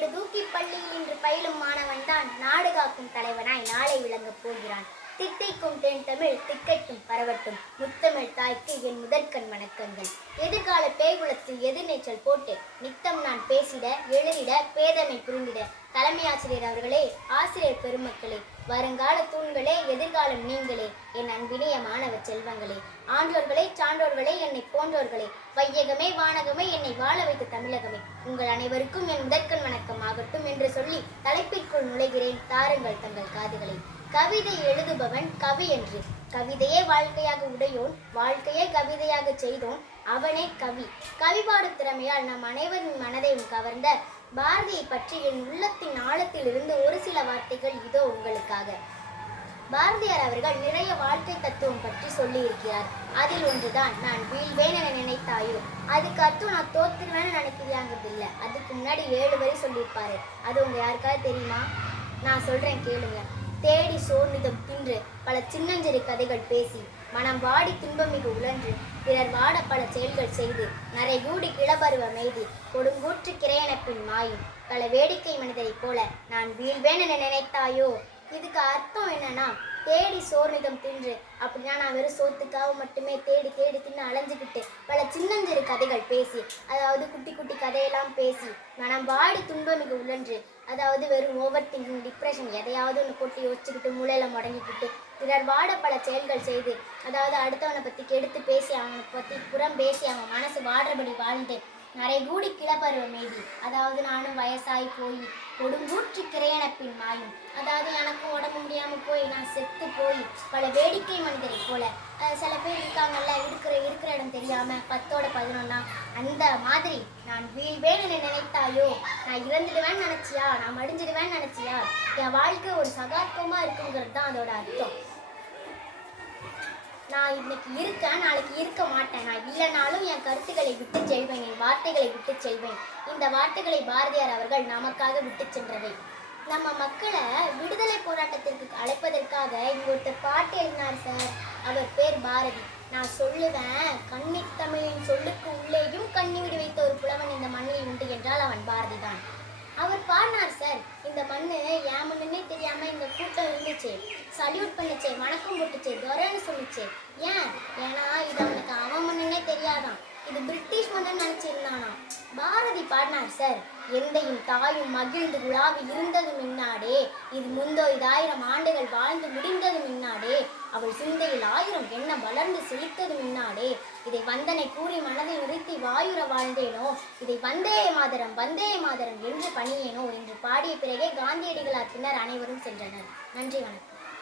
ஏடு தூக்கி பள்ளியில் இன்று பயிலும் மாணவன் தான் நாடு காக்கும் தலைவனாய் நாளை விளங்கப் போகிறான். தித்திக்கும் தென் தமிழ் திக்கட்டும் பரவட்டும். முத்தமிழ் தாய்க்கு என் முதற்கண் வணக்கங்கள். எதிர்கால பேய்குலத்தில் எதிர்நீச்சல் போட்டு நித்தம் நான் பேசிட எழுதிட பேதமை புரிந்திட. தலைமை ஆசிரியர் அவர்களே ஆசிரியர் பெருமக்களே வருங்கால தூண்களே எதிர்காலம் நீங்களே என் அன்பினிய மாணவ செல்வங்களே ஆன்றோர்களே சான்றோர்களே என்னை போன்றோர்களே வையகமே வானகமே என்னை வாழ வைத்த தமிழகமே உங்கள் அனைவருக்கும் என் முதற்கண் வணக்கம் ஆகட்டும் என்று சொல்லி தலைப்பிற்குள் நுழைகிறேன் தாருங்கள் தங்கள் காதுகளை. கவிதை எழுதுபவன் கவி என்று. கவிதையே வாழ்க்கையாக உடையோன் வாழ்க்கையே கவிதையாக செய்தோன் அவனே கவி. கவி பாடும் திறமையால் நம் அனைவரின் மனதையும் கவர்ந்த பாரதியை பற்றி என் உள்ளத்தின் ஆழத்திலிருந்து ஒரு சில வார்த்தைகள் இதோ உங்களுக்காக. பாரதியார் அவர்கள் நிறைய வாழ்க்கை தத்துவம் பற்றி சொல்லியிருக்கிறார். அதில் ஒன்றுதான் நான் வீழ்வேன் என நினைத்தாயோ? அதுக்கு அர்த்தம் நான் தோத்துருவேன்னு நினைக்கிறியாங்கிறது இல்லை அதுக்கு முன்னாடி ஏழு வரி சொல்லியிருப்பாரு. அது உங்க யாருக்காவது தெரியுமா? நான் சொல்றேன் கேளுங்க. தேடி சோர்நிதம் தின்று பல சின்னஞ்சிறு கதைகள் பேசி மனம் வாடி துன்பமிகு உழன்று பிறர் வாட பல செயல்கள் செய்து நரைகூடி கிளபருவ மெய்தி கொடுங்கூற்று கிரையனப்பின் மாயும் பல வேடிக்கை மனிதரைப் போல நான் வீழ்வேன் என நினைத்தாயோ? இதுக்கு அர்த்தம் என்னன்னா தேடி சோர்நிதம் தின்று. அப்படின்னா நான் வெறும் சோத்துக்காக மட்டுமே தேடி தேடி தின்னு அலைஞ்சுக்கிட்டு பல சின்னஞ்சிறு கதைகள் பேசி அதாவது குட்டி குட்டி கதையெல்லாம் பேசி மனம் வாடி துன்பமிகு உழன்று அதாவது வெறும் ஓவர் திங்கிங் டிப்ரெஷன் எதையாவது ஒன்று போட்டு யோசிச்சுக்கிட்டு மூளையில முடங்கிக்கிட்டு பிறர் வாட பல செயல்கள் செய்து அதாவது அடுத்தவனை பற்றி கெடுத்து பேசி அவனை பற்றி புறம் பேசி அவன் மனசு வாடுறபடி வாழ்ந்து நிறைய கூடி கிளப்பருவ மீதி. அதாவது நானும் வயசாகி போய் கொடுங்கூற்று கிரையனப்பின் மாயும். அதாவது எனக்கும் உடம்பு முடியாமல் போய் நான் செத்து போய் பல வேடிக்கை மனிதரை போல. சில பேர் இருக்காங்கல்ல இருக்கிற இருக்கிற இடம் தெரியாமல் பத்தோட பதினொன்னா அந்த மாதிரி நான் வீழ்வேன்னு நினைத்தாயோ? நான் இறந்துடுவேன்னு நினச்சியா? நான் மடிஞ்சிடுவேன்னு நினச்சியா? என் வாழ்க்கை ஒரு சகாத்வமாக இருக்குங்கிறது தான் அதோட அர்த்தம். நான் இன்னைக்கு இருக்கேன் நாளைக்கு இருக்க மாட்டேன். நான் இல்லைனாலும் என் கருத்துக்களை விட்டு செல்வேன் என் வார்த்தைகளை விட்டு செல்வேன். இந்த வார்த்தைகளை பாரதியார் அவர்கள் நமக்காக விட்டு சென்றவை. நம்ம மக்களை விடுதலை போராட்டத்திற்கு அழைப்பதற்காக இங்க ஒருத்தர் பாட்டு எழுதினார் சார். அவர் பேர் பாரதி. நான் சொல்லுவேன் கண்ணி தமிழின் சொல்லுக்கு உள்ளேயும் கண்ணி வைத்த ஒரு புலவன் இந்த மண்ணில் உண்டு என்றால் அவன் பாரதி தான் அவர் பாடினார் சார். இந்த மண்ணு ஏன் மண்ணுன்னே தெரியாம இந்த கூட்டம் இருந்துச்சு. சல்யூட் பண்ணுச்சு வணக்கம் போட்டுச்சு. துரை சொல்லுச்சு ஏன்? ஏன்னா இது அவனுக்கு அவன் மண்ணுன்னே தெரியாதான். இது பிரிட்டிஷ் மண்ணுன்னு நினைச்சிருந்தானா பாரதி பாடினார் சார் எந்தையும் தாயும் மகிழ்ந்து குழாவி இருந்தது முன்னாடே. இது முந்தோ இதாயிரம் ஆண்டுகள் வாழ்ந்து முடிந்தது முன்னாடே. அவள் சிந்தையில் ஆயிரம் எண்ணம் வளர்ந்து செழித்தது முன்னாடே. இதை வந்தனை கூறி மனதை நிறுத்தி வாயுர வாழ்ந்தேனோ? இதை வந்தே மாதரம் வந்தே மாதரம் என்று பணியேனோ? என்று பாடிய பிறகே காந்தியடிகளார் பின்னர் அனைவரும் சென்றனர். நன்றி வணக்கம்.